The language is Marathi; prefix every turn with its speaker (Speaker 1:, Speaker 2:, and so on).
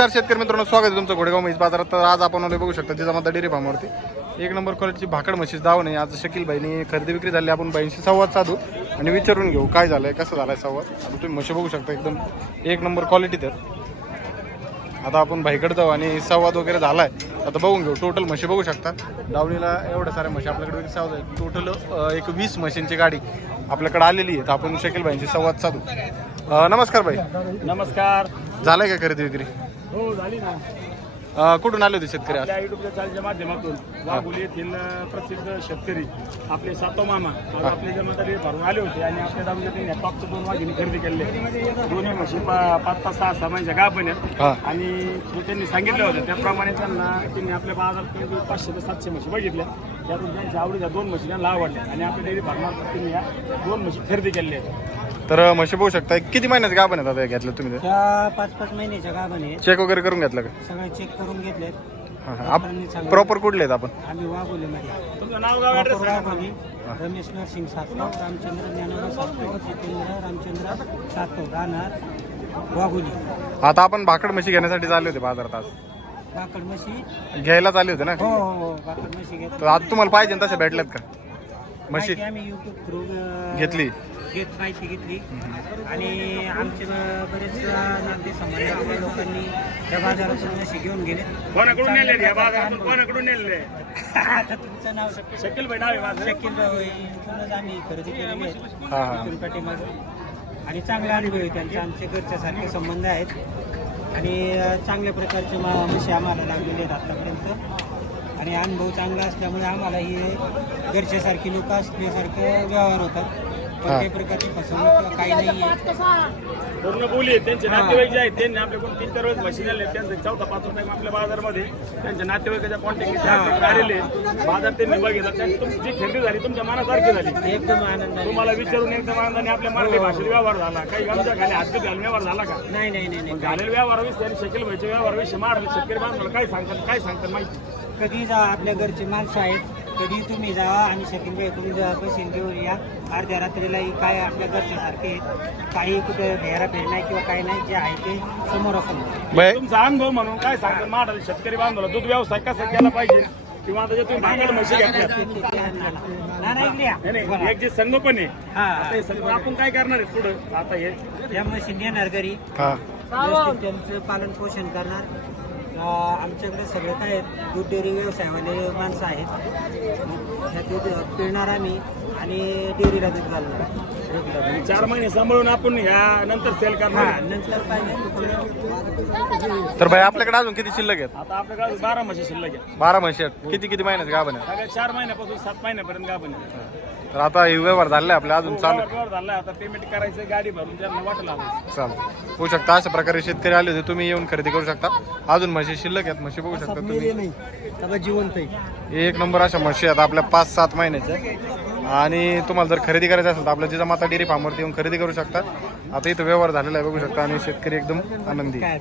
Speaker 1: नमस्कार शेतकरी मित्रांनो स्वागत आहे तुमचं घोडेगाव म्हैस बाजारात. तर आज आपण बघू शकता जिजामाता डेअरी फार्मवरती. एक नंबर क्वालिटीची भाकड म्हशीच दाव नाही आज शकील बाईनी खरेदी विक्री झाली आपण बाईंशी संवाद साधू आणि विचारून घेऊ काय झालंय कसं झालाय संवाद? आता तुम्ही म्हशी बघू शकता एकदम एक नंबर क्वालिटी तर. आता आपण भाईकडे जाऊ आणि संवाद वगैरे झालाय आता बघून घेऊ टोटल म्हशी बघू शकता. दावणीला एवढ्या साऱ्या म्हशी आपल्याकडे संवाद आहे टोटल एक वीस म्हशींची गाडी आपल्याकडे आलेली आहे तर आपण शकील बाईंशी संवाद साधू. नमस्कार भाई
Speaker 2: नमस्कार.
Speaker 1: झालंय का खरेदी विक्री?
Speaker 2: हो झाली ना.
Speaker 1: अं, कुठून आले होते शेतकरी आज?
Speaker 2: आपल्या युट्यूबच्या चॅनलच्या माध्यमातून वाघोली येथील अ, प्रसिद्ध शेतकरी आपले सातो मामा आज आपले जन्मतारी भरून आले होते आणि आपल्या दावणीने टॉपच्या दोन वाघिणी खरेदी केले. दोन्ही म्हशी पा- पाच पाच सहा सहा महिन्याच्या गाभण आहेत.
Speaker 1: हा.
Speaker 2: आणि जे त्यांनी सांगितलं होतं त्याप्रमाणे त्यांना त्यांनी आपल्या बाजारात किती पाचशे ते सातशे म्हशी बघितल्या. त्यातून त्यांच्या आवडीच्या दोन म्हशी त्यांना आवडल्या. आणि आपल्या डेअरी फार्मात त्यांनी या दोन म्हशी खरेदी केलेल्या आहेत
Speaker 1: तर म्हशी बघू शकता किती महिन्यात गाभण आहेत आता घेतलं तुम्ही
Speaker 3: त्या पाच पाच महिन्याच्या गाभाने
Speaker 1: चेक वगैरे करून घेतलं का?
Speaker 3: सगळे चेक करून घेतलेत.
Speaker 1: आप प्रॉपर कुठले आहेत आपण?
Speaker 3: आम्ही वाघोलीमध्ये
Speaker 2: तुमचं नाव गाव ॲड्रेस
Speaker 3: प्रॉपर वाघोली रमेश नरसिंग सातव रामचंद्र ज्ञानोबा सातव जितेंद्र रामचंद्र सातव राहणार वाघोली.
Speaker 1: आता आपण भाकड म्हशी घेण्यासाठी चालले होते बाजारात आज.
Speaker 3: बाकड म्हशी?
Speaker 1: घ्यायला चालले होते ना?
Speaker 3: हो हो हो बाकड म्हशी घेत
Speaker 1: तर आता तुम्हाला पाहिजे ना तशा भेटल्यात का? म्हशी?
Speaker 3: माहिती आम्ही युट्यूब थ्रू
Speaker 1: घेतली.
Speaker 3: घेत माहिती घेतली. आणि आमचे बरेच नाते संबंध आपल्या लोकांनी त्या बाजारातून म्हशी घेऊन गेले.
Speaker 2: कोणाकडून नेले या बाजारातून कोणाकडून नेले
Speaker 3: आता तुमचं नाव
Speaker 2: शकील भाई नाव आहे माझं.
Speaker 3: शकील इथूनच आम्ही खरेदी केलेली आहे. इथून आणि चांगला अनुभव आहे त्यांचे. आमचे घरच्यासारखे संबंध आहेत. आणि चांगल्या प्रकारचे मा म्हशी आम्हाला लागलेले आहेत आतापर्यंत. आणि अनुभव चांगला असल्यामुळे आम्हाला ही घरच्यासारखी लोक असल्यासारखे व्यवहार होतात. कोणत्याही प्रकारची फसवणूक किंवा काही नाही आहे
Speaker 2: पूर्ण बोली आहेत. त्यांचे नातेवाईक जे आहेत त्यांनी आपल्याकडून तीन चार वेळेस म्हशी नेले त्यांचं चौथा पाचवा टाइम आपल्या बाजारमध्ये त्यांच्या नातेवाईकाच्या कॉन्टॅक्ट आलेले. बाजार त्यांनी बघितला. त्यांची तुमची खरेदी झाली तुमच्या मनासारखी झाली.
Speaker 3: एकदम आनंदाने.
Speaker 2: तुम्हाला विचारून एकदम आनंदाने आपल्या मराठी भाषेत व्यवहार झाला. काही आमच्या खाली हात घालून व्यवहार झाला का?
Speaker 3: नाही नाही नाही
Speaker 2: झालेल्या व्यवहाराविषयी आणि शकील भाईच्या व्यवहाराविषयी महाराष्ट्र शेतकरी बांधवाला काय सांगतात काय सांगतात माहिती?
Speaker 3: कधी जा आपल्या घरचे माणसं आहेत. कधी तुम्ही जावा आणि शकील तुम्ही जा पैसे घेऊन या अर्ध्या रात्रीलाही काय आपल्या घरचे सारखे आहेत काही कुठे फेर नाही किंवा काही नाही जे आहे ते समोरासमोर
Speaker 1: बाय
Speaker 2: तुमचा अनुभव म्हणून काय सांगतात महाराष्ट्र शेतकरी बांधवाला दूध व्यवसाय कसा केला पाहिजे किंवा आता जे तुम्ही म्हशी घेतल्या
Speaker 3: नाही.
Speaker 2: नाही नाही एक जे संगोपन आहे
Speaker 3: हा
Speaker 2: आता हे संगोपन आपण काय करणार आहे पुढं आता हे
Speaker 3: या मशीन येणार घरी
Speaker 1: हा
Speaker 3: व्यवस्थित त्यांचं पालन पोषण करणार आमच्याकडे सगळं काय आहे, दूध डेअरी व्यवसायवाले माणसं आहेत. ह्या दूध पिळणार आम्ही आणि डेअरीला दूध घालणार. रेग्युलर
Speaker 2: चार महिने सांभाळून आपण ह्या नंतर सेल करणार.
Speaker 3: हा नंतर पाहिजे
Speaker 1: तर भाई आपल्याकडे अजून किती शिल्लक आहेत?
Speaker 2: आता आपल्याकडे बारा म्हशी शिल्लक आहे
Speaker 1: बारा म्हशी आहेत. किती किती महिन्यात गाभण आहेत?
Speaker 2: सगळ्या चार महिन्यापासून सात महिन्यापर्यंत गाभण आहे.
Speaker 1: तर आता हे व्यवहार झाले आपले अजून चालू.
Speaker 2: व्यवहार व्यवहार झाला आता पेमेंट करायचं गाडी भरून त्यांना वाटलं.
Speaker 1: चालतं होऊ शकता अशा प्रकारे शेतकरी आले होते तुम्ही येऊन खरेदी करू शकता. अजून म्हशी शिल्लक आहेत म्हशी बघू शकता तुम्ही.
Speaker 3: सगळं जिवंत आहे.
Speaker 1: एक नंबर अशा म्हशी आहेत आपल्या पाच सात महिन्याच्या आणि तुम्हाला जर खरेदी करायची असेल तर आपल्या जिजामाता डेअरी फार्मवरती येऊन खरेदी करू शकता. आता इथं व्यवहार झालेला आहे बघू शकता. आणि शेतकरी एकदम आनंदी आहे.